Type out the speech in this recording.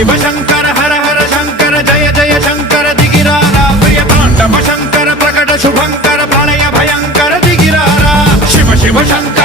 शिव शंकर हर हर शंकर जय जय शंकर दिगिरारा प्रिय तांडव शंकर प्रकट शुभंकर प्रलय भयंकर दिगिरारा शिव शिव शंकर